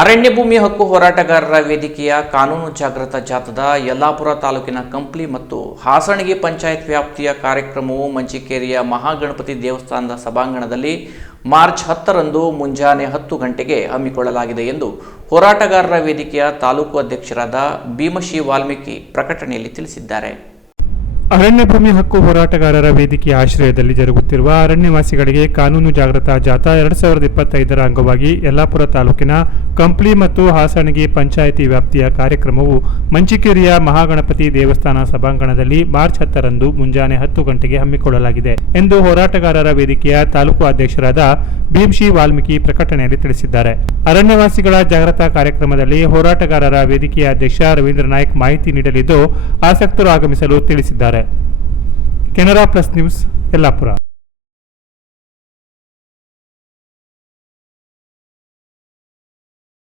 ಅರಣ್ಯ ಭೂಮಿ ಹಕ್ಕು ಹೋರಾಟಗಾರರ ವೇದಿಕೆಯ ಕಾನೂನು ಜಾಗೃತ ಜಾಥಾದ ಯಲ್ಲಾಪುರ ತಾಲೂಕಿನ ಕಂಪ್ಲಿ ಮತ್ತು ಹಾಸಣಗಿ ಪಂಚಾಯತ್ ವ್ಯಾಪ್ತಿಯ ಕಾರ್ಯಕ್ರಮವು ಮಂಚಿಕೇರಿಯ ಮಹಾಗಣಪತಿ ದೇವಸ್ಥಾನದ ಸಭಾಂಗಣದಲ್ಲಿ ಮಾರ್ಚ್ 10ರಂದು ಮುಂಜಾನೆ 10 ಗಂಟೆಗೆ ಹಮ್ಮಿಕೊಳ್ಳಲಾಗಿದೆ ಎಂದು ಹೋರಾಟಗಾರರ ವೇದಿಕೆಯ ತಾಲೂಕು ಅಧ್ಯಕ್ಷರಾದ ಭೀಮಶಿ ವಾಲ್ಮೀಕಿ ಪ್ರಕಟಣೆಯಲ್ಲಿ ತಿಳಿಸಿದ್ದಾರೆ. ಅರಣ್ಯ ಭೂಮಿ ಹಕ್ಕು ಹೋರಾಟಗಾರರ ವೇದಿಕೆಯ ಆಶ್ರಯದಲ್ಲಿ ಜರುಗುತ್ತಿರುವ ಅರಣ್ಯವಾಸಿಗಳಿಗೆ ಕಾನೂನು ಜಾಗೃತಾ ಜಾಥಾ 2025ರ ಅಂಗವಾಗಿ ಯಲ್ಲಾಪುರ ತಾಲೂಕಿನ ಕಂಪ್ಲಿ ಮತ್ತು ಹಾಸಣಗಿ ಪಂಚಾಯಿತಿ ವ್ಯಾಪ್ತಿಯ ಕಾರ್ಯಕ್ರಮವು ಮಂಚಿಕೇರಿಯ ಮಹಾಗಣಪತಿ ದೇವಸ್ಥಾನ ಸಭಾಂಗಣದಲ್ಲಿ ಮಾರ್ಚ್ 10ರಂದು ಮುಂಜಾನೆ 10 ಗಂಟೆಗೆ ಹಮ್ಮಿಕೊಳ್ಳಲಾಗಿದೆ ಎಂದು ಹೋರಾಟಗಾರರ ವೇದಿಕೆಯ ತಾಲೂಕು ಅಧ್ಯಕ್ಷರಾದ ಭೀಮಶಿ ವಾಲ್ಮೀಕಿ ಪ್ರಕಟಣೆಯಲ್ಲಿ ತಿಳಿಸಿದ್ದಾರೆ. ಅರಣ್ಯವಾಸಿಗಳ ಜಾಗೃತಾ ಕಾರ್ಯಕ್ರಮದಲ್ಲಿ ಹೋರಾಟಗಾರರ ವೇದಿಕೆಯ ಅಧ್ಯಕ್ಷ ರವೀಂದ್ರ ನಾಯ್ಕ್ ಮಾಹಿತಿ ನೀಡಲಿದ್ದು ಆಸಕ್ತರು ಆಗಮಿಸಲು ತಿಳಿಸಿದ್ದಾರೆ. Canara plus news, Yellapur.